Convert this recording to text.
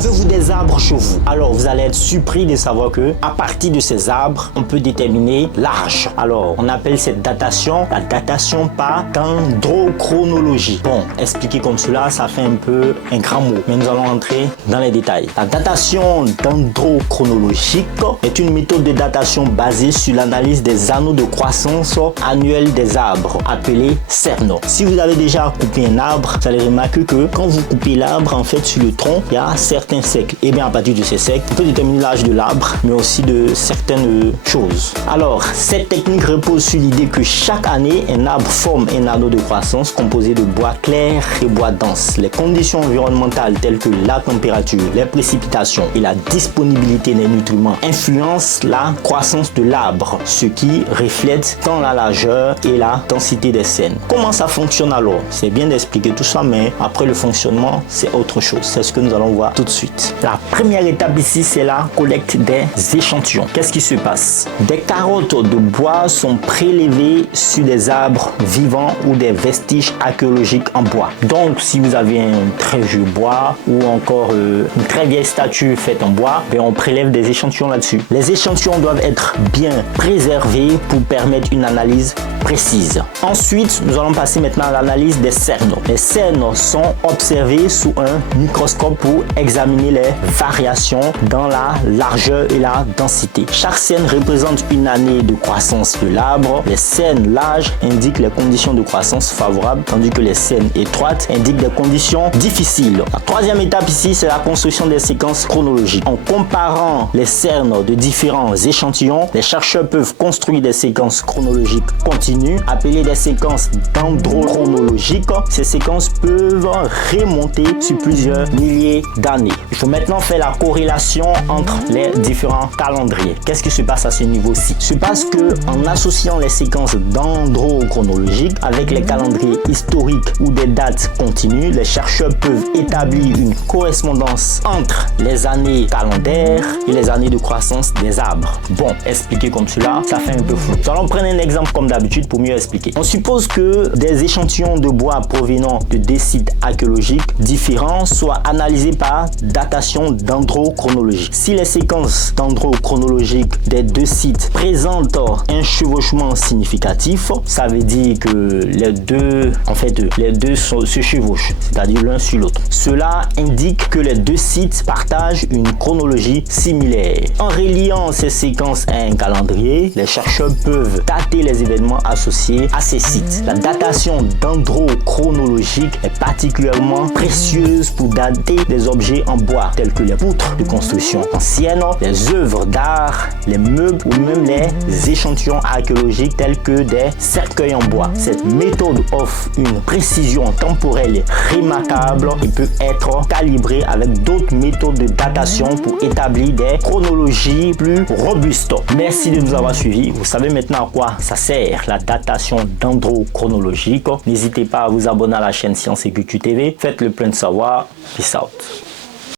Avez-vous des arbres chez vous? Alors vous allez être surpris de savoir que à partir de ces arbres, on peut déterminer l'âge. Alors on appelle cette datation la datation par dendrochronologie. Bon, expliqué comme cela, ça fait un peu un grand mot, mais nous allons entrer dans les détails. La datation dendrochronologique est une méthode de datation basée sur l'analyse des anneaux de croissance annuelle des arbres, appelée cernes. Si vous avez déjà coupé un arbre, vous allez remarquer que quand vous coupez l'arbre, en fait sur le tronc, il y a certains cercles. Et bien à partir de ces cercles, on peut déterminer l'âge de l'arbre, mais aussi de certaines choses. Alors, cette technique repose sur l'idée que chaque année, un arbre forme un anneau de croissance composé de bois clair et bois dense. Les conditions environnementales telles que la température, les précipitations et la disponibilité des nutriments influencent la croissance de l'arbre, ce qui reflète tant la largeur et la densité des cernes. Comment ça fonctionne alors? C'est bien d'expliquer tout ça, mais après le fonctionnement, c'est autre chose. C'est ce que nous allons voir tout de suite. La première étape ici, c'est la collecte des échantillons. Qu'est-ce qui se passe? Des carottes de bois sont prélevées sur des arbres vivants ou des vestiges archéologiques en bois. Donc, si vous avez un très vieux bois ou encore une très vieille statue faite en bois, on prélève des échantillons là-dessus. Les échantillons doivent être bien préservés pour permettre une analyse précise. Ensuite, nous allons passer maintenant à l'analyse des cernes. Les cernes sont observées sous un microscope pour examiner les variations dans la largeur et la densité. Chaque cerne représente une année de croissance de l'arbre. Les cernes larges indiquent les conditions de croissance favorables, tandis que les cernes étroites indiquent des conditions difficiles. La troisième étape ici, c'est la construction des séquences chronologiques. En comparant les cernes de différents échantillons, les chercheurs peuvent construire des séquences chronologiques continues, appelées des séquences dendrochronologiques. Ces séquences peuvent remonter sur plusieurs milliers d'années. Il faut maintenant faire la corrélation entre les différents calendriers. Qu'est-ce qui se passe à ce niveau-ci? Il se passe que en associant les séquences dendrochronologiques avec les calendriers historiques ou des dates continues, les chercheurs peuvent établir une correspondance entre les années calendaires et les années de croissance des arbres. Bon, expliqué comme cela, ça fait un peu flou. Nous allons prendre un exemple comme d'habitude pour mieux expliquer. On suppose que des échantillons de bois provenant de deux sites archéologiques différents soient analysés par datation dendrochronologique. Si les séquences dendrochronologiques des deux sites présentent un chevauchement significatif, ça veut dire que les deux se chevauchent, c'est-à-dire l'un sur l'autre. Cela indique que les deux sites partagent une chronologie similaire. En reliant ces séquences à un calendrier, les chercheurs peuvent dater les événements associés à ces sites. La datation dendrochronologique est particulièrement précieuse pour dater des objets en bois tels que les poutres de construction anciennes, les œuvres d'art, les meubles ou même les échantillons archéologiques tels que des cercueils en bois. Cette méthode offre une précision temporelle remarquable et peut être calibrée avec d'autres méthodes de datation pour établir des chronologies plus robustes. Merci de nous avoir suivis. Vous savez maintenant à quoi ça sert la datation dendrochronologique. N'hésitez pas à vous abonner à la chaîne Science et Culture TV. Faites le plein de savoir. Peace out.